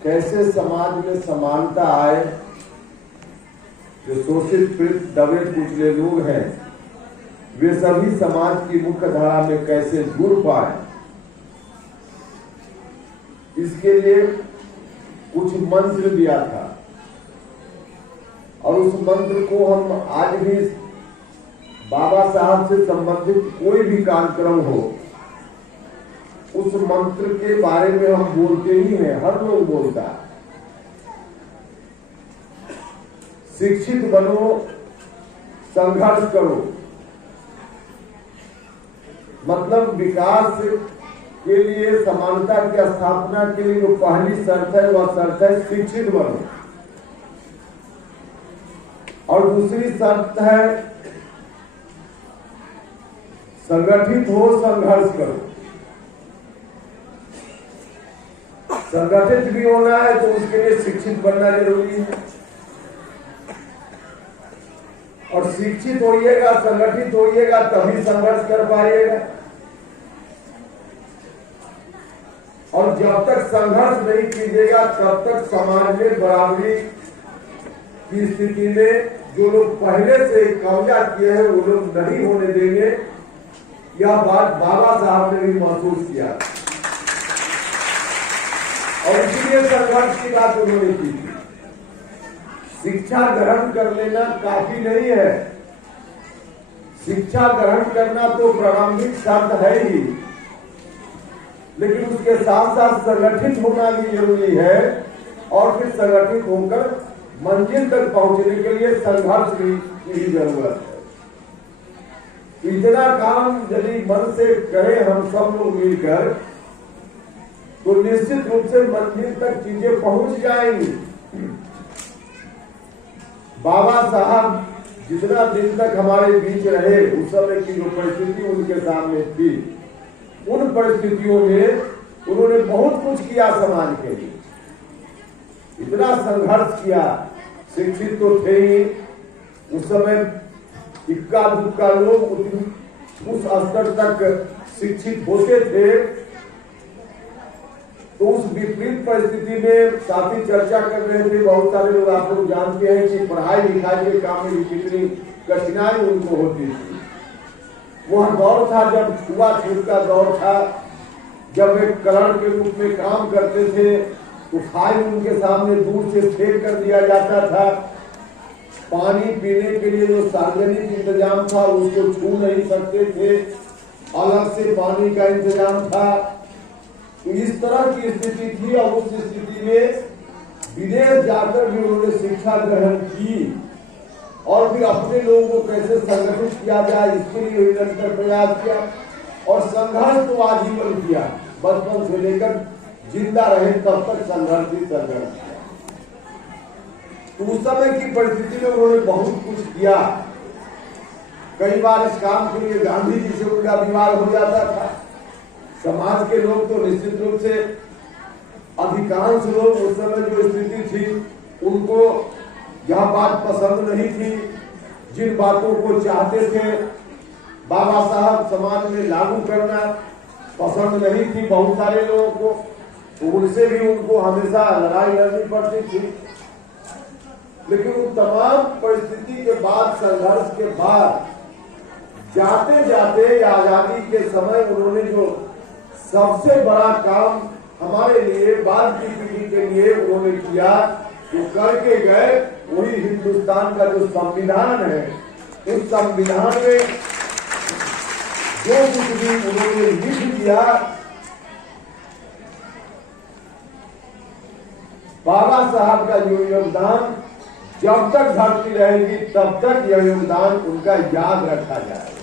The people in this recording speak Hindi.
कैसे समाज में समानता आए, जो शोषित पीड़ित दबे कुचले लोग हैं वे सभी समाज की मुख्य धारा में कैसे जुड़ पाए, इसके लिए कुछ मंत्र दिया था। और उस मंत्र को हम आज भी बाबा साहब से संबंधित कोई भी कार्यक्रम हो, उस मंत्र के बारे में हम बोलते ही हैं, हर लोग बोलता है। शिक्षित बनो, संघर्ष करो। मतलब विकास के लिए, समानता की स्थापना के लिए जो पहली शर्त है वह शर्त है शिक्षित बनो। और दूसरी शर्त है संगठित हो, संघर्ष करो। संगठित भी होना है तो उसके लिए शिक्षित बनना जरूरी है। और शिक्षित होइएगा, संगठित होइएगा तभी संघर्ष कर पाइएगा। और जब तक संघर्ष नहीं कीजिएगा तब तक समाज में बराबरी की स्थिति में जो लोग पहले से कब्जा किए हैं वो लोग नहीं होने देंगे। यह बात बाबा साहब ने भी महसूस किया और इसीलिए संघर्ष की बात उन्होंने की थी। शिक्षा ग्रहण कर लेना काफी नहीं है। शिक्षा ग्रहण करना तो प्रारंभिक शर्त है ही, लेकिन उसके साथ साथ संगठित होना भी जरूरी है। और फिर संगठित होकर मंजिल तक पहुंचने के लिए संघर्ष की जरूरत है। इतना काम यदि मन से करें हम सब लोग मिलकर तो निश्चित रूप से मंजिल तक चीजें पहुंच जाएंगी। बाबा साहब जितना दिन तक हमारे बीच रहे, उस समय की जो परिस्थिति उनके सामने थी, उन परिस्थितियों में उन्होंने बहुत कुछ किया समाज के लिए। इतना संघर्ष किया। शिक्षित तो थे ही उस समय, इक्का दुक्का लोग उस स्तर तक शिक्षित होते थे। तो उस विपरीत परिस्थिति में काफी चर्चा कर रहे थे बहुत सारे लोग। आप लोग जानते हैं कि पढ़ाई लिखाई के काम में कितनी कठिनाई उनको होती थी। वह दौर था जब छुआछूत का दौर था, जब एक कलर के रूप में काम करते थे तो फाइल उनके सामने दूर से फेंक कर दिया जाता था। पानी पीने के लिए जो सार्वजनिक इंतजाम था उसको छू नहीं सकते थे, अलग से पानी का इंतजाम था। तो इस तरह की स्थिति थी। और उस स्थिति में विदेश जाकर भी उन्होंने शिक्षा ग्रहण की और फिर अपने लोगों को कैसे संगठित किया जाए इसके लिए निरंतर प्रयास किया। और संघर्ष तो आजीवन किया, बचपन से लेकर जिंदा रहे तब तक संघर्ष ही संघर्ष किया। तो उस समय की परिस्थिति में उन्होंने बहुत कुछ किया। कई बार इस काम के लिए गांधी जी से उनका विवाद हो जाता था। समाज के लोग तो निश्चित रूप से, अधिकांश लोग उस समय जो स्थिति थी उनको यह बात पसंद नहीं थी। जिन बातों को चाहते थे बाबा साहब समाज में लागू करना पसंद नहीं थी बहुत सारे लोगों को। तो उनसे भी उनको हमेशा लड़ाई लड़नी पड़ती थी। लेकिन उन तमाम परिस्थिति के बाद, संघर्ष के बाद, जाते जाते आजादी के समय उन्होंने जो सबसे बड़ा काम हमारे लिए, बाद की पीढ़ी के लिए उन्होंने किया, जो करके गए, वही हिंदुस्तान का जो संविधान है, उस संविधान में जो कुछ भी उन्होंने लिख दिया, बाबा साहब का जो योगदान जब तक धरती रहेगी तब तक यह योगदान उनका याद रखा जाए।